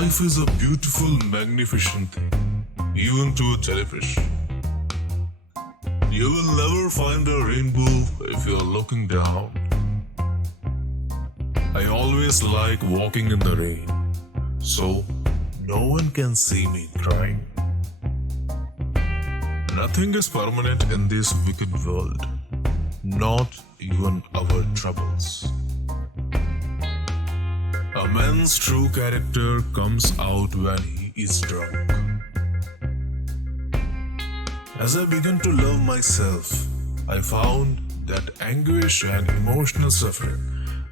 Life is a beautiful, magnificent thing, even to a jellyfish. You will never find a rainbow if you're looking down. I always like walking in the rain, so no one can see me crying. Nothing is permanent in this wicked world, not even our troubles. A man's true character comes out when he is drunk. As I began to love myself, I found that anguish and emotional suffering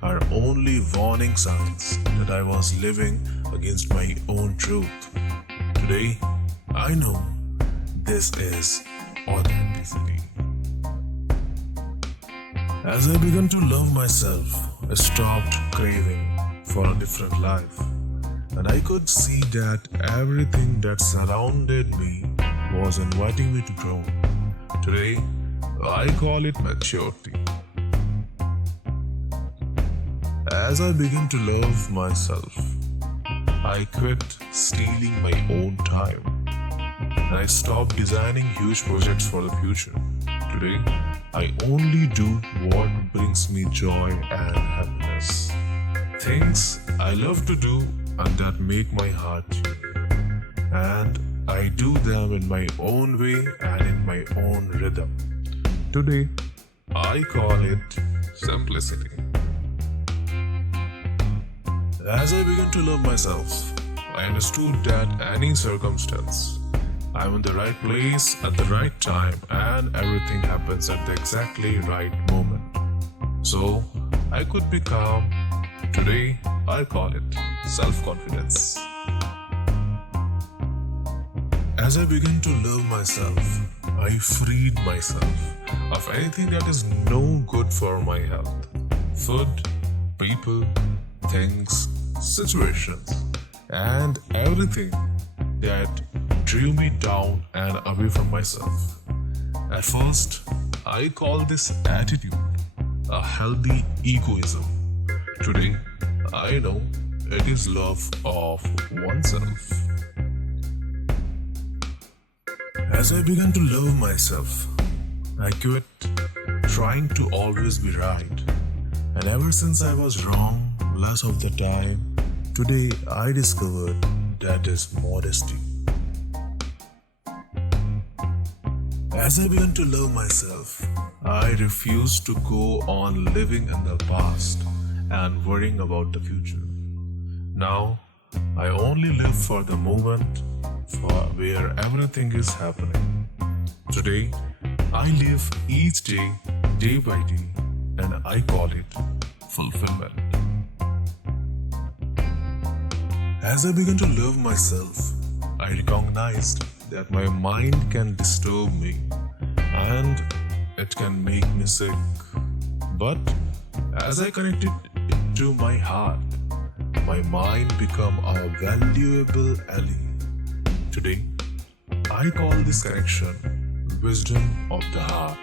are only warning signs that I was living against my own truth. Today, I know this is authenticity. As I began to love myself, I stopped craving for a different life, and I could see that everything that surrounded me was inviting me to grow. Today, I call it maturity. As I begin to love myself, I quit stealing my own time, and I stopped designing huge projects for the future. Today, I only do what brings me joy and happiness. Things I love to do and that make my heart tune. And I do them in my own way and in my own rhythm. Today, I call it simplicity. As I began to love myself, I understood that any circumstance, I'm in the right place at the right time and everything happens at the exactly right moment. So, I could be calm. Today, I call it self-confidence. As I began to love myself, I freed myself of anything that is no good for my health. Food, people, things, situations, and everything that drew me down and away from myself. At first, I called this attitude a healthy egoism. Today, I know it is love of oneself. As I began to love myself, I quit trying to always be right. And ever since I was wrong less of the time, today I discovered that is modesty. As I began to love myself, I refused to go on living in the past and worrying about the future. Now, I only live for the moment for where everything is happening. Today, I live each day, day by day, and I call it fulfillment. As I began to love myself, I recognized that my mind can disturb me and it can make me sick. But as I connected it to my heart, my mind became a valuable ally. Today, I call this connection wisdom of the heart.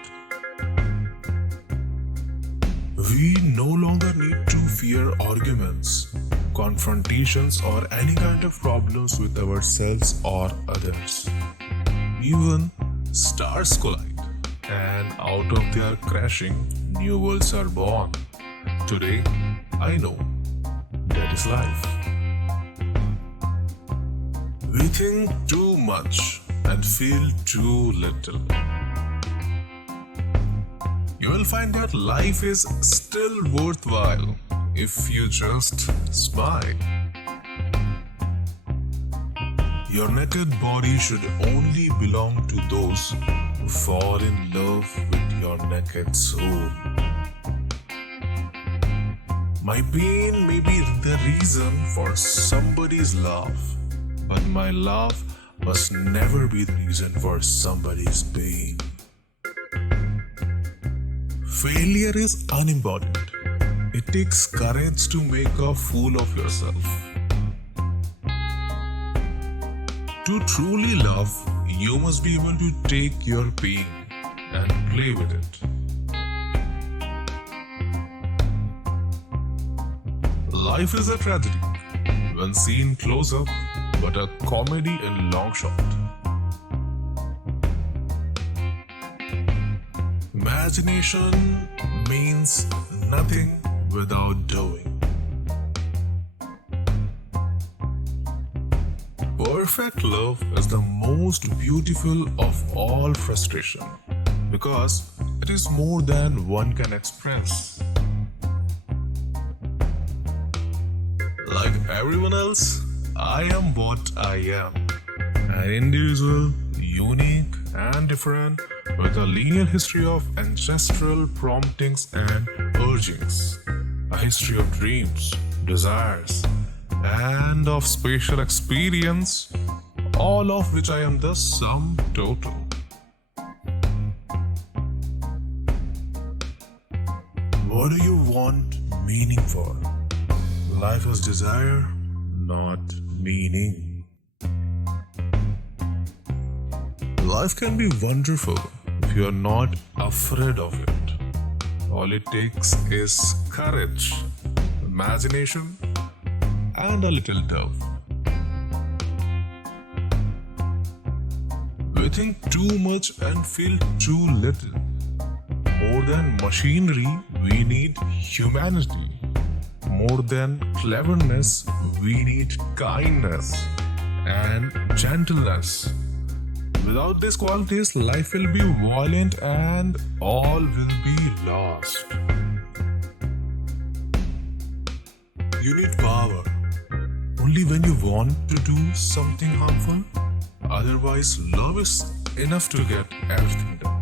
We no longer need to fear arguments, confrontations, or any kind of problems with ourselves or others. Even stars collide, and out of their crashing, new worlds are born. Today, I know that is life. We think too much and feel too little. You will find that life is still worthwhile if you just smile. Your naked body should only belong to those who fall in love with your naked soul. My pain may be the reason for somebody's love, but my love must never be the reason for somebody's pain. Failure is unimportant. It takes courage to make a fool of yourself. To truly love, you must be able to take your pain and play with it. Life is a tragedy. when seen close up, but a comedy in long shot. Imagination means nothing without doing. Perfect love is the most beautiful of all frustration because it is more than one can express. Like everyone else, I am what I am. An individual, unique and different, with a linear history of ancestral promptings and urgings, a history of dreams, desires, and of spatial experience, all of which I am the sum total. What do you want meaning for? Life is desire, not meaning. Life can be wonderful if you are not afraid of it. All it takes is courage, imagination, and a little dove. We think too much and feel too little. More than machinery, we need humanity. More than cleverness, we need kindness and gentleness. Without these qualities, life will be violent and all will be lost. You need power only when you want to do something harmful. Otherwise, love is enough to get everything done.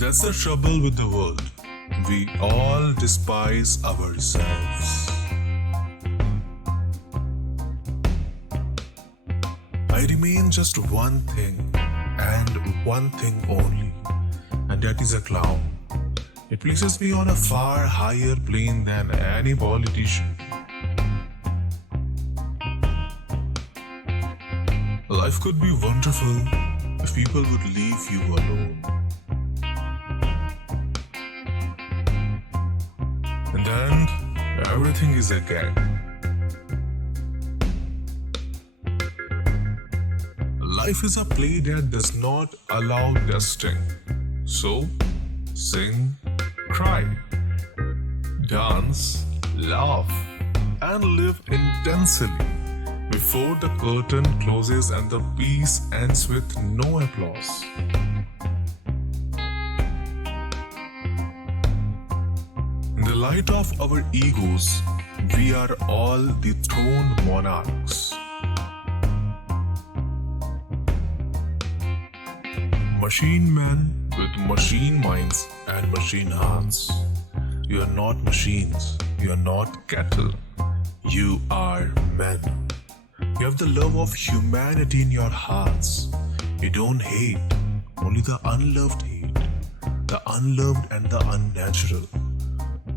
That's the trouble with the world. We all despise ourselves. I remain just one thing and one thing only, and that is a clown. It places me on a far higher plane than any politician. Life could be wonderful if people would leave you alone. And then everything is a game. Life is a play that does not allow testing. So, sing, cry, dance, laugh, and live intensely before the curtain closes and the piece ends with no applause. In the light of our egos, we are all the throne monarchs. Machine men with machine minds and machine hearts. You are not machines. You are not cattle. You are men. You have the love of humanity in your hearts. You don't hate. Only the unloved hate. The unloved and the unnatural.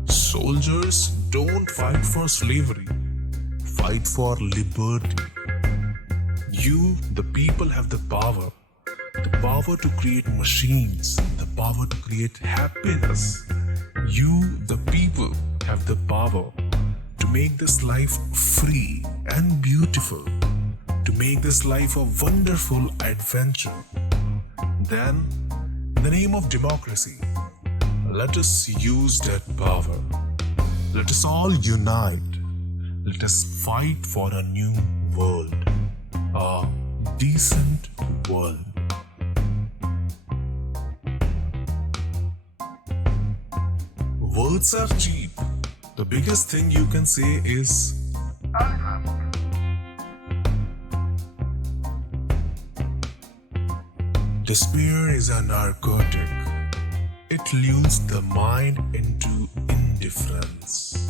Soldiers don't fight for slavery. Fight for liberty. You, the people, have the power. The power to create machines, the power to create happiness. You, the people, have the power to make this life free and beautiful, to make this life a wonderful adventure. Then, in the name of democracy, let us use that power. Let us all unite. Let us fight for a new world, a decent world. Words are cheap. The biggest thing you can say is despair is a narcotic. It lulls the mind into indifference.